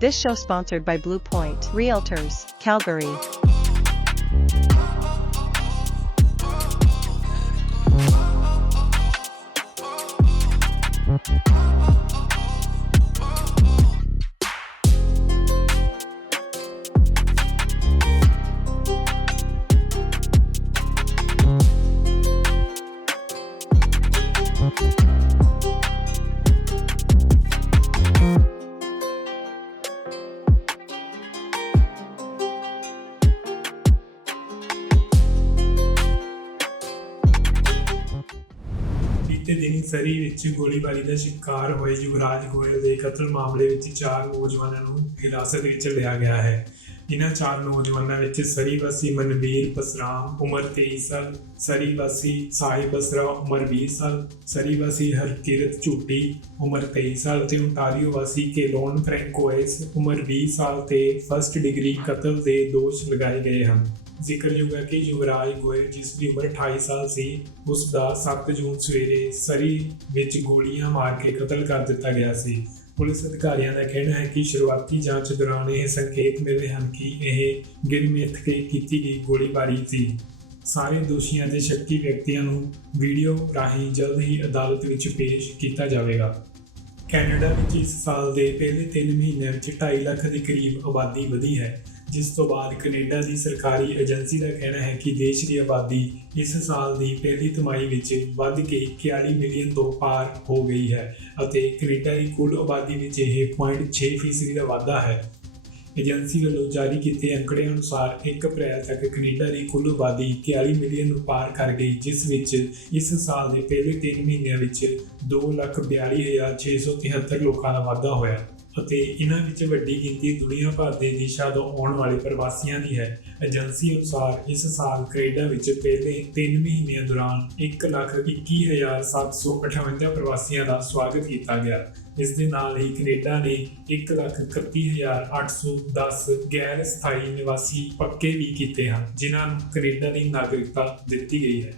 This show sponsored by Blue Point Realtors, Calgary. ਬੀਤੇ ਦਿਨੀ ਸਰੀ ਵਿੱਚ ਗੋਲੀਬਾਰੀ ਦਾ ਸ਼ਿਕਾਰ ਹੋਏ ਯੁਵਰਾਜ ਗੋਇਲ ਦੇ ਕਤਲ ਮਾਮਲੇ ਵਿੱਚ ਚਾਰ ਨੌਜਵਾਨਾਂ ਨੂੰ ਹਿਰਾਸਤ ਵਿੱਚ ਲਿਆ ਗਿਆ ਹੈ। ਇਹਨਾਂ ਚਾਰ ਨੌਜਵਾਨਾਂ ਵਿੱਚ ਸਰੀ ਵਾਸੀ ਮਨਵੀਰ ਬਸਰਾਮ ਉਮਰ 23 ਸਾਲ, ਸਰੀ ਵਾਸੀ ਸਾਹਿਬ ਬਸਰਾ ਉਮਰ 20 ਸਾਲ, ਸਰੀ ਵਾਸੀ ਹਰਕਿਰਤ ਝੂਟੀ ਉਮਰ 23 ਸਾਲ ਅਤੇ ਓਨਟਾਰੀਓ ਵਾਸੀ ਕੇਲੋਨ ਫ੍ਰੈਂਕੋਇਸ ਉਮਰ 20 ਸਾਲ ਤੇ ਫਰਸਟ ਡਿਗਰੀ ਕਤਲ ਦੇ ਦੋਸ਼ ਲਗਾਏ ਗਏ ਹਨ। ਜ਼ਿਕਰਯੋਗ ਹੈ ਕਿ ਯੁਵਰਾਜ ਗੋਇਲ ਜਿਸ ਦੀ ਉਮਰ 28 ਸਾਲ ਸੀ ਉਸ ਦਾ 7 ਜੂਨ ਸਵੇਰੇ ਸਰੀ ਵਿੱਚ ਗੋਲੀਆਂ ਮਾਰ ਕੇ ਕਤਲ ਕਰ ਦਿੱਤਾ ਗਿਆ ਸੀ। ਪੁਲਿਸ ਅਧਿਕਾਰੀਆਂ ਦਾ ਕਹਿਣਾ ਹੈ ਕਿ ਸ਼ੁਰੂਆਤੀ ਜਾਂਚ ਦੌਰਾਨ ਇਹ ਸੰਕੇਤ ਮਿਲੇ ਹਨ ਕਿ ਇਹ ਗਿਣਮਿੱਥ ਕੇ ਕੀਤੀ ਗਈ ਗੋਲੀਬਾਰੀ ਸੀ। ਸਾਰੇ ਦੋਸ਼ੀਆਂ ਤੇ ਸ਼ੱਕੀ ਵਿਅਕਤੀਆਂ ਨੂੰ ਵੀਡੀਓ ਰਾਹੀਂ ਜਲਦ ਹੀ ਅਦਾਲਤ ਵਿੱਚ ਪੇਸ਼ ਕੀਤਾ ਜਾਵੇਗਾ। ਕੈਨੇਡਾ ਵਿੱਚ ਇਸ ਸਾਲ ਦੇ ਪਹਿਲੇ 3 ਮਹੀਨਿਆਂ ਵਿੱਚ 2.5 ਲੱਖ ਦੇ ਕਰੀਬ ਆਬਾਦੀ ਵਧੀ ਹੈ। ਜਿਸ ਤੋਂ ਬਾਅਦ ਕੈਨੇਡਾ ਦੀ ਸਰਕਾਰੀ ਏਜੰਸੀ ਦਾ ਕਹਿਣਾ ਹੈ ਕਿ ਦੇਸ਼ ਦੀ ਆਬਾਦੀ ਇਸ ਸਾਲ ਦੀ ਪਹਿਲੀ ਤਿਮਾਹੀ ਵਿੱਚ ਵੱਧ ਕੇ 41 ਮਿਲੀਅਨ ਤੋਂ ਪਾਰ ਹੋ ਗਈ ਹੈ ਅਤੇ ਕੈਨੇਡਾ ਦੀ ਕੁੱਲ ਆਬਾਦੀ ਵਿੱਚ ਇਹ 0.6 ਫੀਸਦੀ ਦਾ ਵਾਧਾ ਹੈ। ਏਜੰਸੀ ਵੱਲੋਂ ਜਾਰੀ ਕੀਤੇ ਅੰਕੜੇ ਅਨੁਸਾਰ 1 ਅਪ੍ਰੈਲ ਤੱਕ ਕੈਨੇਡਾ ਦੀ ਕੁੱਲ ਆਬਾਦੀ 41 ਮਿਲੀਅਨ ਨੂੰ ਪਾਰ ਕਰ ਗਈ, ਜਿਸ ਵਿੱਚ ਇਸ ਸਾਲ ਦੇ ਪਹਿਲੇ 3 ਮਹੀਨਿਆਂ ਵਿੱਚ 242673 ਲੋਕਾਂ ਦਾ ਵਾਧਾ ਹੋਇਆ। ਅਤੇ ਇਹਨਾਂ ਵਿੱਚ ਵੱਡੀ ਗਿਣਤੀ ਦੁਨੀਆ ਭਰ ਦੇ ਦੇਸ਼ਾਂ ਤੋਂ ਆਉਣ ਵਾਲੇ ਪ੍ਰਵਾਸੀਆਂ ਦੀ ਹੈ। ਏਜੰਸੀ ਅਨੁਸਾਰ ਇਸ ਸਾਲ ਕੈਨੇਡਾ ਵਿੱਚ ਪਹਿਲੇ 3 ਮਹੀਨਿਆਂ ਦੌਰਾਨ 121758 ਪ੍ਰਵਾਸੀਆਂ ਦਾ ਸਵਾਗਤ ਕੀਤਾ ਗਿਆ। ਇਸ ਦੇ ਨਾਲ ਹੀ ਕੈਨੇਡਾ ਨੇ 131810 ਗੈਰ ਸਥਾਈ ਨਿਵਾਸੀ ਪੱਕੇ ਵੀ ਕੀਤੇ ਹਨ, ਜਿਨ੍ਹਾਂ ਨੂੰ ਕੈਨੇਡਾ ਦੀ ਨਾਗਰਿਕਤਾ ਦਿੱਤੀ ਗਈ ਹੈ।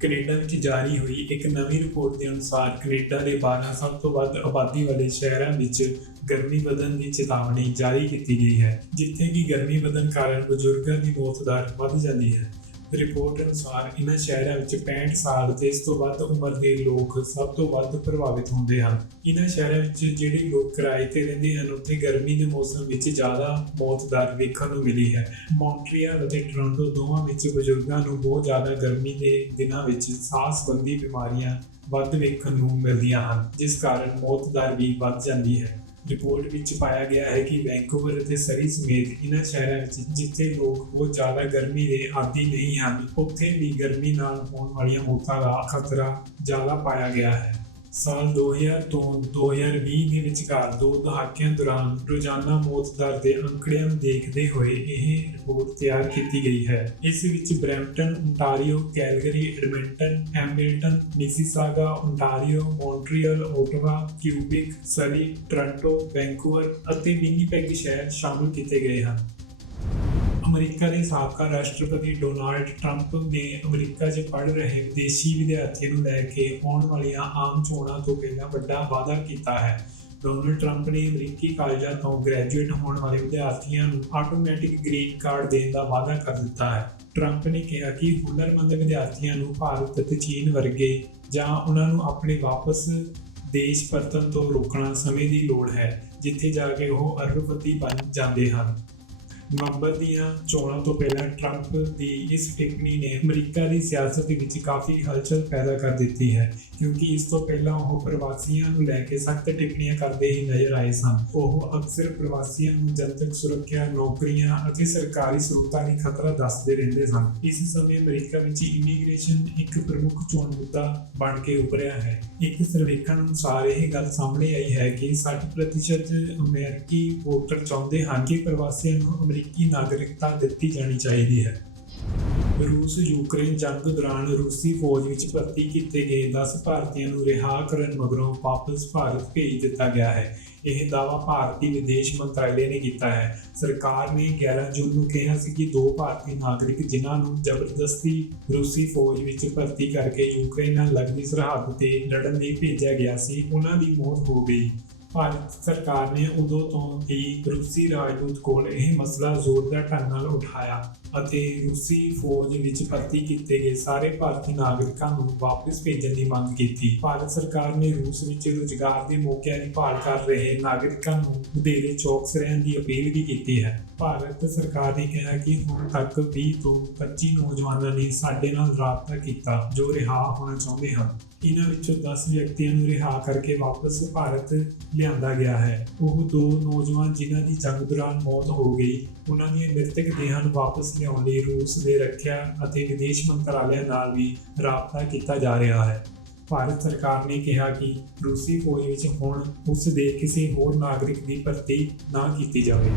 ਕੈਨੇਡਾ ਵਿੱਚ ਜਾਰੀ ਹੋਈ ਇੱਕ ਨਵੀਂ ਰਿਪੋਰਟ ਦੇ ਅਨੁਸਾਰ ਕੈਨੇਡਾ ਦੇ 12 ਸਭ ਤੋਂ ਵੱਧ ਆਬਾਦੀ ਵਾਲੇ ਸ਼ਹਿਰਾਂ ਵਿੱਚ ਗਰਮੀ ਵਧਣ ਦੀ ਚੇਤਾਵਨੀ ਜਾਰੀ ਕੀਤੀ ਗਈ ਹੈ, ਜਿੱਥੇ ਕਿ ਗਰਮੀ ਵਧਣ ਕਾਰਨ ਬਜ਼ੁਰਗਾਂ ਦੀ ਮੌਤ ਦਰ ਵੱਧ ਜਾਂਦੀ ਹੈ। ਰਿਪੋਰਟ ਅਨੁਸਾਰ ਇਨ੍ਹਾਂ ਸ਼ਹਿਰਾਂ ਵਿੱਚ 65 ਸਾਲ ਤੇ ਇਸ ਤੋਂ ਵੱਧ ਉਮਰ ਦੇ ਲੋਕ ਸਭ ਤੋਂ ਵੱਧ ਪ੍ਰਭਾਵਿਤ ਹੁੰਦੇ ਹਨ। ਇਨ੍ਹਾਂ ਸ਼ਹਿਰਾਂ ਵਿੱਚ ਜਿਹੜੇ ਲੋਕ ਕਿਰਾਏ ਤੇ ਰਹਿੰਦੇ ਹਨ, ਉੱਥੇ ਗਰਮੀ ਦੇ ਮੌਸਮ ਵਿੱਚ ਜ਼ਿਆਦਾ ਮੌਤ ਦਰ ਵੇਖਣ ਨੂੰ ਮਿਲੀ ਹੈ। ਮੌਂਟਰੀਅਲ ਅਤੇ ਟੋਰਾਂਟੋ ਦੋਵਾਂ ਵਿੱਚ ਬਜ਼ੁਰਗਾਂ ਨੂੰ ਬਹੁਤ ਜ਼ਿਆਦਾ ਗਰਮੀ ਦੇ ਦਿਨਾਂ ਵਿੱਚ ਸਾਹ ਸੰਬੰਧੀ ਬਿਮਾਰੀਆਂ ਵੱਧ ਵੇਖਣ ਨੂੰ ਮਿਲਦੀਆਂ ਹਨ, ਜਿਸ ਕਾਰਨ ਮੌਤ ਦਰ ਵੀ ਵੱਧ ਜਾਂਦੀ ਹੈ। ਰਿਪੋਰਟ ਵਿੱਚ ਪਾਇਆ ਗਿਆ ਹੈ ਕਿ ਵੈਂਕੂਵਰ ਅਤੇ ਸਰੀ ਸਮੇਤ ਇਹਨਾਂ ਸ਼ਹਿਰਾਂ ਵਿੱਚ ਜਿੱਥੇ ਲੋਕ ਬਹੁਤ ਜ਼ਿਆਦਾ ਗਰਮੀ ਦੇ ਆਦੀ ਨਹੀਂ ਹਨ, ਉੱਥੇ ਵੀ ਗਰਮੀ ਨਾਲ ਹੋਣ ਵਾਲੀਆਂ ਮੌਤਾਂ ਦਾ ਖਤਰਾ ਜ਼ਿਆਦਾ ਪਾਇਆ ਗਿਆ ਹੈ। ਸਾਲ 2000 ਤੋਂ 2020 ਦੇ ਵਿਚਕਾਰ ਦੋ ਦਹਾਕਿਆਂ ਦੌਰਾਨ ਰੋਜ਼ਾਨਾ ਮੌਤ ਦਰ ਦੇ ਅੰਕੜਿਆਂ ਨੂੰ ਦੇਖਦੇ ਹੋਏ ਇਹ ਰਿਪੋਰਟ ਤਿਆਰ ਕੀਤੀ ਗਈ ਹੈ। ਇਸ ਵਿੱਚ Brampton Ontario Calgary, Edmonton, Hamilton, Mississauga Ontario Montreal, Ottawa, Quebec Surrey Toronto, Vancouver ਅਤੇ ਵਿਨੀਪੈਗ ਸ਼ਹਿਰ ਸ਼ਾਮਲ ਕੀਤੇ ਗਏ ਹਨ। ਅਮਰੀਕਾ ਦੇ ਸਾਬਕਾ ਰਾਸ਼ਟਰਪਤੀ ਡੋਨਾਲਡ ਟਰੰਪ ਨੇ ਅਮਰੀਕਾ 'ਚ ਪੜ੍ਹ ਰਹੇ ਵਿਦੇਸ਼ੀ ਵਿਦਿਆਰਥੀਆਂ ਨੂੰ ਲੈ ਕੇ ਆਉਣ ਵਾਲੀਆਂ ਆਮ ਚੋਣਾਂ ਤੋਂ ਪਹਿਲਾਂ ਵੱਡਾ ਵਾਅਦਾ ਕੀਤਾ ਹੈ। ਡੋਨਾਲਡ ਟਰੰਪ ਨੇ ਅਮਰੀਕੀ ਕਾਲਜਾਂ ਤੋਂ ਗ੍ਰੈਜੂਏਟ ਹੋਣ ਵਾਲੇ ਵਿਦਿਆਰਥੀਆਂ ਨੂੰ ਆਟੋਮੈਟਿਕ ਗ੍ਰੀਨ ਕਾਰਡ ਦੇਣ ਦਾ ਵਾਅਦਾ ਕਰ ਦਿੱਤਾ ਹੈ। ਟਰੰਪ ਨੇ ਕਿਹਾ ਕਿ ਹੁਨਰਮੰਦ ਵਿਦਿਆਰਥੀਆਂ ਨੂੰ ਭਾਰਤ ਅਤੇ ਚੀਨ ਵਰਗੇ ਜਾਂ ਉਹਨਾਂ ਨੂੰ ਆਪਣੇ ਵਾਪਸ ਦੇਸ਼ ਪਰਤਣ ਤੋਂ ਰੋਕਣਾ ਸਮੇਂ ਦੀ ਲੋੜ ਹੈ, ਜਿੱਥੇ ਜਾ ਕੇ ਉਹ ਅਰਬਪਤੀ ਬਣ ਜਾਂਦੇ ਹਨ। ਨਵੰਬਰ ਦੀਆਂ ਚੋਣਾਂ ਤੋਂ ਪਹਿਲਾਂ ਟਰੰਪ ਦੀ ਇਸ ਟਿੱਪਣੀ ਨੇ ਅਮਰੀਕਾ ਦੀ ਸਿਆਸਤ ਵਿੱਚ ਕਾਫੀ ਹਲਚਲ ਪੈਦਾ ਕਰ ਦਿੱਤੀ ਹੈ, ਕਿਉਂਕਿ ਇਸ ਤੋਂ ਪਹਿਲਾਂ ਉਹ ਪ੍ਰਵਾਸੀਆਂ ਨੂੰ ਲੈ ਕੇ ਸਖਤ ਟਿੱਪਣੀਆਂ ਕਰਦੇ ਹੀ ਨਜ਼ਰ ਆਏ ਸਨ। ਉਹ ਅਕਸਰ ਪ੍ਰਵਾਸੀਆਂ ਨੂੰ ਜਨਤਕ ਸੁਰੱਖਿਆ, ਨੌਕਰੀਆਂ ਅਤੇ ਸਰਕਾਰੀ ਸਰੋਤਾਂ ਲਈ ਖਤਰਾ ਦੱਸਦੇ ਰਹਿੰਦੇ ਸਨ। ਇਸ ਸਮੇਂ ਅਮਰੀਕਾ ਵਿੱਚ ਇਮੀਗ੍ਰੇਸ਼ਨ ਇੱਕ ਪ੍ਰਮੁੱਖ ਚੋਣ ਮੁੱਦਾ ਬਣ ਕੇ ਉੱਭਰਿਆ ਹੈ। ਇੱਕ ਸਰਵੇਖਣ ਅਨੁਸਾਰ ਇਹ ਗੱਲ ਸਾਹਮਣੇ ਆਈ ਹੈ ਕਿ 60% ਅਮਰੀਕੀ ਵੋਟਰ ਚਾਹੁੰਦੇ ਹਨ ਕਿ ਪ੍ਰਵਾਸੀਆਂ ਨੂੰ ਅਮਰੀਕੀ ਨਾਗਰਿਕਤਾ ਦਿੱਤੀ ਜਾਣੀ ਚਾਹੀਦੀ ਹੈ। ਰੂਸ ਯੂਕਰੇਨ ਜੰਗ ਦੌਰਾਨ ਰੂਸੀ ਫੌਜ ਵਿੱਚ ਭਰਤੀ ਕੀਤੇ ਗਏ 10 ਭਾਰਤੀਆਂ ਨੂੰ ਰਿਹਾ ਕਰਨ ਮਗਰੋਂ ਵਾਪਸ ਭਾਰਤ ਭੇਜ ਦਿੱਤਾ ਗਿਆ ਹੈ। ਇਹ ਦਾਅਵਾ ਭਾਰਤੀ ਵਿਦੇਸ਼ ਮੰਤਰਾਲੇ ਨੇ ਕੀਤਾ ਹੈ। ਸਰਕਾਰ ਨੇ 11 ਜੂਨ ਨੂੰ ਕਿਹਾ ਸੀ ਕਿ ਦੋ ਭਾਰਤੀ ਨਾਗਰਿਕ ਜਿਨ੍ਹਾਂ ਨੂੰ ਜ਼ਬਰਦਸਤੀ ਰੂਸੀ ਫੌਜ ਵਿੱਚ ਭਰਤੀ ਕਰਕੇ ਯੂਕਰੇਨ ਨਾਲ ਲੱਗਦੀ ਸਰਹੱਦ ਤੇ ਲੜਨ ਲਈ ਭੇਜਿਆ ਗਿਆ ਸੀ, ਉਹਨਾਂ ਦੀ ਮੌਤ ਹੋ ਗਈ। ਭਾਰਤ ਸਰਕਾਰ ਨੇ ਉਦੋਂ ਤੋਂ ਹੀ ਰੂਸੀ ਰਾਜਦੂਤ ਕੋਲ ਇਹ ਮਸਲਾ ਜ਼ੋਰਦਾਰ ਢੰਗ ਨਾਲ ਉਠਾਇਆ ਅਤੇ ਰੂਸੀ ਫੌਜ ਵਿੱਚ ਭਰਤੀ ਕੀਤੇ ਗਏ ਸਾਰੇ ਭਾਰਤੀ ਨਾਗਰਿਕਾਂ ਨੂੰ ਵਾਪਸ ਭੇਜਣ ਦੀ ਮੰਗ ਕੀਤੀ। ਭਾਰਤ ਸਰਕਾਰ ਨੇ ਰੂਸ ਵਿੱਚ ਰੁਜ਼ਗਾਰ ਦੇ ਮੌਕਿਆਂ ਦੀ ਭਾਲ ਕਰ ਰਹੇ ਨਾਗਰਿਕਾਂ ਨੂੰ ਵਧੇਰੇ ਚੌਕਸ ਰਹਿਣ ਦੀ ਅਪੀਲ ਵੀ ਕੀਤੀ ਹੈ। ਭਾਰਤ ਸਰਕਾਰ ਨੇ ਕਿਹਾ ਕਿ ਹੁਣ ਤੱਕ 20 ਤੋਂ 25 ਨੌਜਵਾਨਾਂ ਨੇ ਸਾਡੇ ਨਾਲ ਰਾਬਤਾ ਕੀਤਾ, ਜੋ ਰਿਹਾ ਹੋਣਾ ਚਾਹੁੰਦੇ ਹਨ। ਇਹਨਾਂ ਵਿੱਚੋਂ 10 ਵਿਅਕਤੀਆਂ ਨੂੰ ਰਿਹਾ ਕਰਕੇ ਵਾਪਸ ਭਾਰਤ ਲਿਆਂਦਾ ਗਿਆ ਹੈ। ਉਹ ਦੋ ਨੌਜਵਾਨ ਜਿਨ੍ਹਾਂ ਦੀ ਜੰਗ ਦੌਰਾਨ ਮੌਤ ਹੋ ਗਈ, ਉਹਨਾਂ ਦੀਆਂ ਮ੍ਰਿਤਕ ਦੇਹਾਂ ਨੂੰ ਵਾਪਸ ਲਿਆਉਣ ਲਈ ਰੂਸ ਦੇ ਰੱਖਿਆ ਅਤੇ ਵਿਦੇਸ਼ ਮੰਤਰਾਲਿਆਂ ਨਾਲ ਵੀ ਰਾਬਤਾ ਕੀਤਾ ਜਾ ਰਿਹਾ ਹੈ। ਭਾਰਤ ਸਰਕਾਰ ਨੇ ਕਿਹਾ ਕਿ ਰੂਸੀ ਫੌਜ ਵਿੱਚ ਹੁਣ ਉਸ ਦੇ ਕਿਸੇ ਹੋਰ ਨਾਗਰਿਕ ਦੀ ਭਰਤੀ ਨਾ ਕੀਤੀ ਜਾਵੇ।